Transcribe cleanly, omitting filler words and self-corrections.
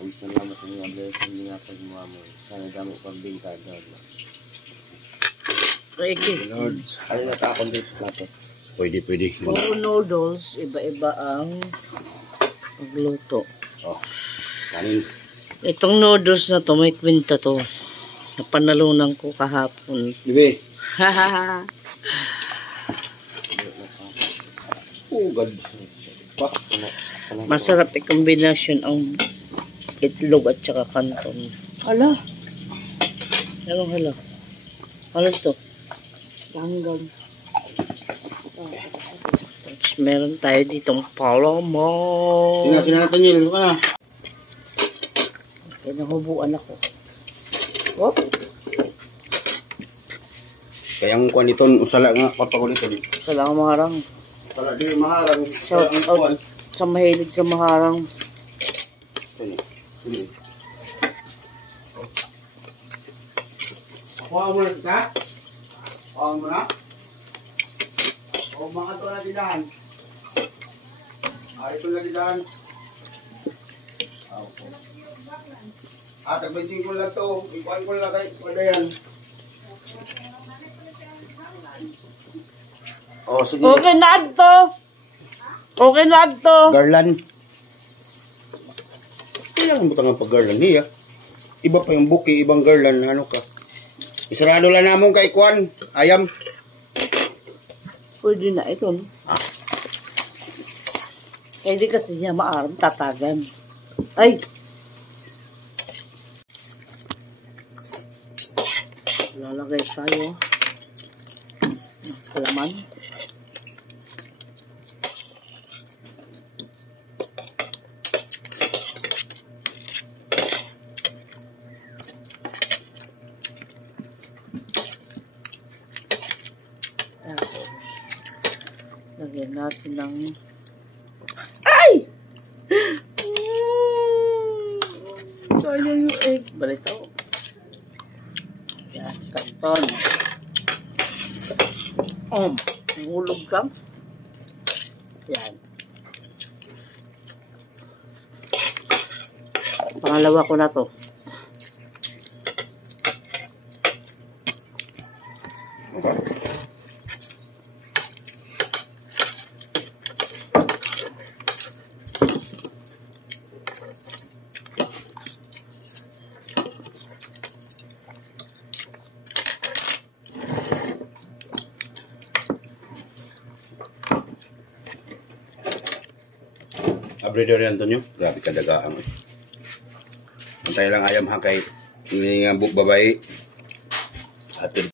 Kung salamat ang mga blessing niya pag mo. Sana damo pang bingkad. Lord. Ano na ka akong dito plato? Pwede. Puro noodles, iba-iba ang magluto. Oh, kanin. Itong noodles na to, may kwenta to. Napanalunan ko kahapon. Bibi. Hahaha. Oh, God. Masarap i-kombinasyon ang itlog at saka kanton. Hala. Hala. Ano to? Langgang. Tapos meron tayo ditong palomo. Sina natin yun. Ito ka na. Kaya nahubuan ako. Oh. Kaya ang kuwan ito, usala nga, papagulitin. Usala ang maharang. Usala din maharang. Shout out sa mahilig sa maharang. Sini. Kuha mo na kita? Kuha mo na? O mga ito na dilahan. Ito na dilahan. Tagbensin ko lang ito. Ikuhan ko lang kayo. Wala yan. Oh, sige. Okay na ito. Okay na ito. Garland. Kaya ang butang ang pag-garland niya. Iba pa yung buki, ibang garland. Ano ka? Isarado lang namong kay Kwan. Ayam. Pwede na ito. Ah. Eh, hindi kasi niya maaram tatagan. Ay! Lalagay tayo ng kalaman. Tapos, lagyan natin ng ay! Sayang yung egg. Balito. Yan, kanton. Hulog ka. Yan. Pangalawa ko na to. Abridor yan, Antonio. Grabe kadagaang. Antay lang ayam ha kay ini nga babae. Atin